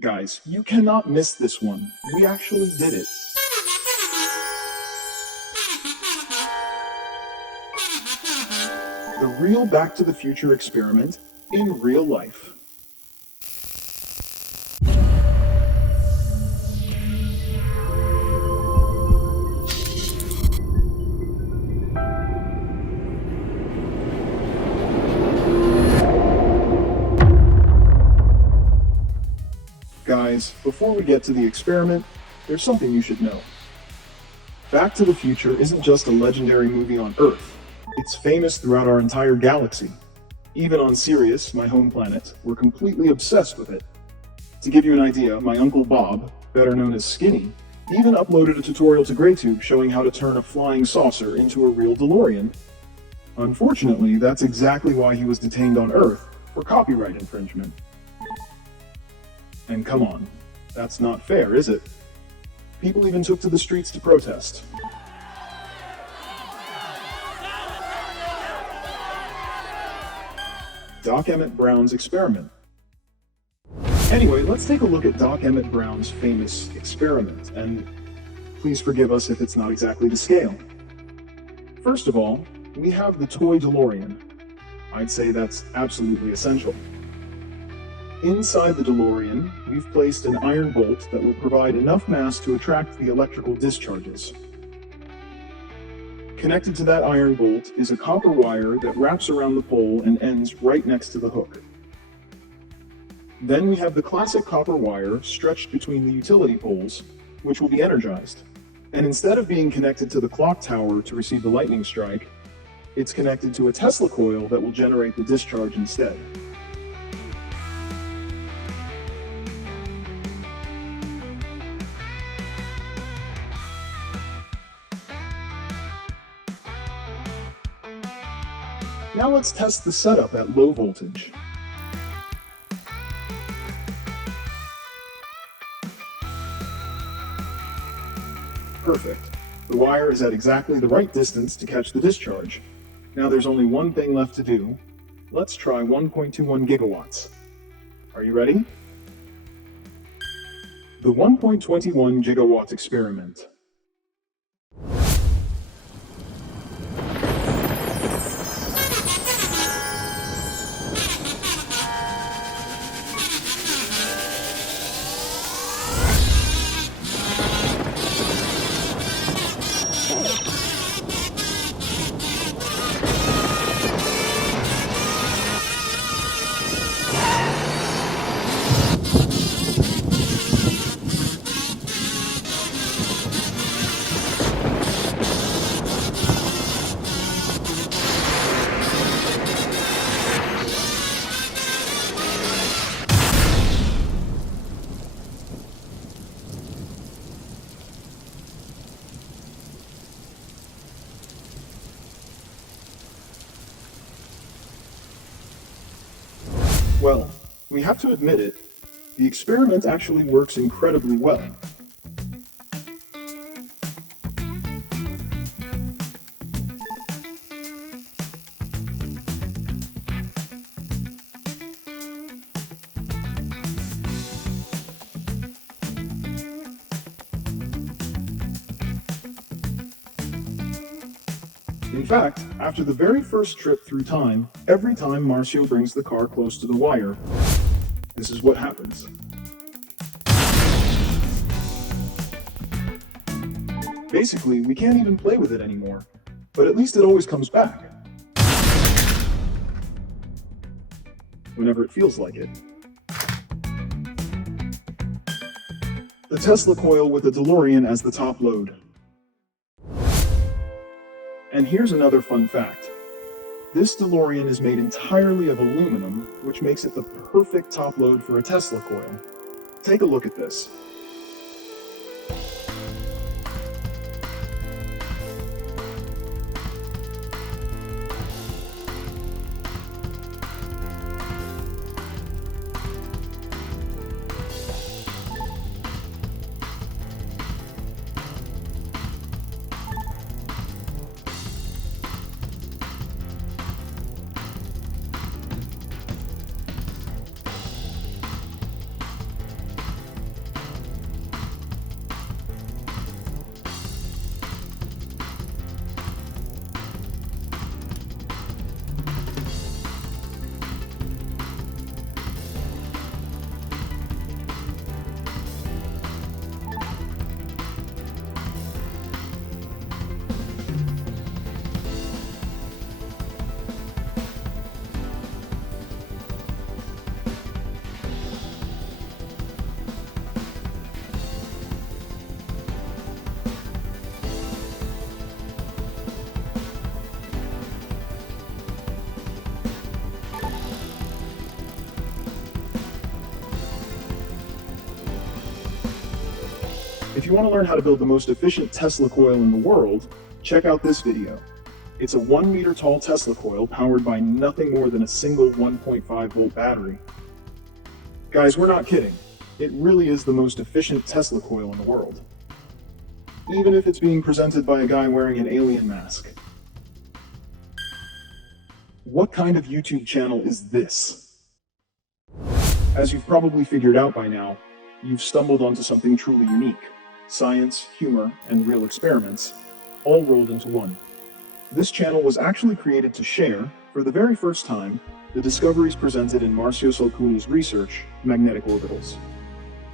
Guys, you cannot miss this one. We actually did it. The real Back to the Future experiment in real life. Guys, before we get to the experiment, there's something you should know. Back to the Future isn't just a legendary movie on Earth. It's famous throughout our entire galaxy. Even on Sirius, my home planet, we're completely obsessed with it. To give you an idea, my Uncle Bob, better known as Skinny, even uploaded a tutorial to GrayTube showing how to turn a flying saucer into a real DeLorean. Unfortunately, that's exactly why he was detained on Earth, for copyright infringement. And come on, that's not fair, is it? People even took to the streets to protest. Doc Emmett Brown's experiment. Anyway, let's take a look at Doc Emmett Brown's famous experiment, and please forgive us if it's not exactly to scale. First of all, we have the toy DeLorean. I'd say that's absolutely essential. Inside the DeLorean, we've placed an iron bolt that will provide enough mass to attract the electrical discharges. Connected to that iron bolt is a copper wire that wraps around the pole and ends right next to the hook. Then we have the classic copper wire stretched between the utility poles, which will be energized. And instead of being connected to the clock tower to receive the lightning strike, it's connected to a Tesla coil that will generate the discharge instead. Now let's test the setup at low voltage. Perfect. The wire is at exactly the right distance to catch the discharge. Now there's only one thing left to do. Let's try 1.21 gigawatts. Are you ready? The 1.21 gigawatt experiment. Well, we have to admit it, the experiment actually works incredibly well. In fact, after the very first trip through time, every time Marcio brings the car close to the wire, this is what happens. Basically, we can't even play with it anymore, but at least it always comes back. Whenever it feels like it. The Tesla coil with the DeLorean as the top load. And here's another fun fact. This DeLorean is made entirely of aluminum, which makes it the perfect top load for a Tesla coil. Take a look at this. If you want to learn how to build the most efficient Tesla coil in the world, check out this video. It's a 1 meter tall Tesla coil powered by nothing more than a single 1.5 volt battery. Guys, we're not kidding. It really is the most efficient Tesla coil in the world. Even if it's being presented by a guy wearing an alien mask. What kind of YouTube channel is this? As you've probably figured out by now, you've stumbled onto something truly unique. Science, humor, and real experiments, all rolled into one. This channel was actually created to share, for the very first time, the discoveries presented in Marcio Salcuni's research, magnetic orbitals.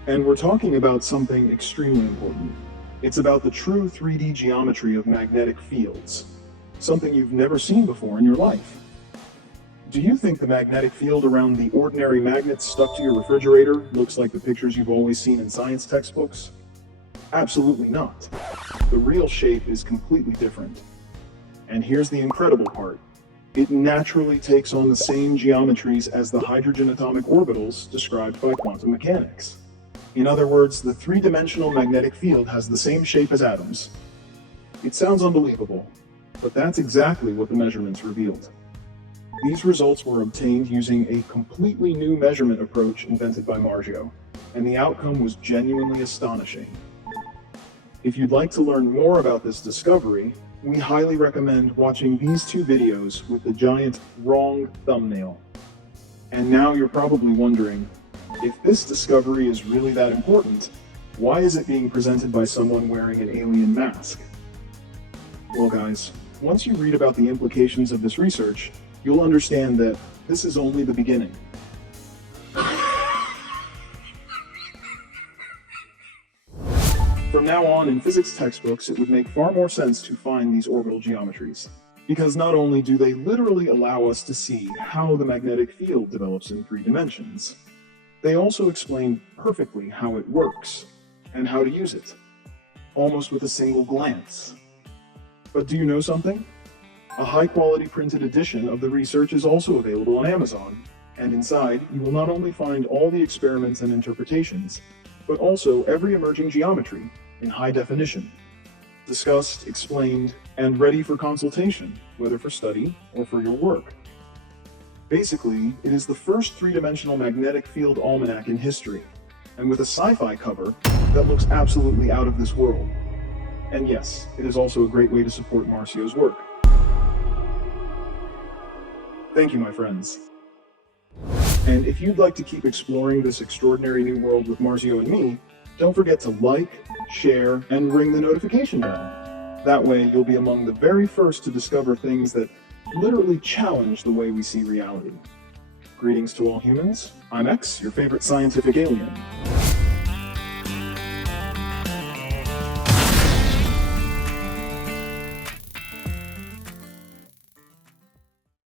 And we're talking about something extremely important. It's about the true 3D geometry of magnetic fields, something you've never seen before in your life. Do you think the magnetic field around the ordinary magnets stuck to your refrigerator looks like the pictures you've always seen in science textbooks? Absolutely not. The real shape is completely different. And here's the incredible part. It naturally takes on the same geometries as the hydrogen atomic orbitals described by quantum mechanics. In other words, the three-dimensional magnetic field has the same shape as atoms. It sounds unbelievable, but that's exactly what the measurements revealed. These results were obtained using a completely new measurement approach invented by Marcio, and the outcome was genuinely astonishing. If you'd like to learn more about this discovery, we highly recommend watching these two videos with the giant wrong thumbnail. And now you're probably wondering, if this discovery is really that important, why is it being presented by someone wearing an alien mask? Well guys, once you read about the implications of this research, you'll understand that this is only the beginning. From now on, in physics textbooks, it would make far more sense to find these orbital geometries, because not only do they literally allow us to see how the magnetic field develops in 3 dimensions, they also explain perfectly how it works, and how to use it, almost with a single glance. But do you know something? A high-quality printed edition of the research is also available on Amazon, and inside you will not only find all the experiments and interpretations, but also every emerging geometry in high definition, discussed, explained, and ready for consultation, whether for study or for your work. Basically, it is the first 3-dimensional magnetic field almanac in history, and with a sci-fi cover that looks absolutely out of this world. And yes, it is also a great way to support Marcio's work. Thank you, my friends. And if you'd like to keep exploring this extraordinary new world with Marcio and me, don't forget to like, share, and ring the notification bell. That way, you'll be among the very first to discover things that literally challenge the way we see reality. Greetings to all humans. I'm X, your favorite scientific alien.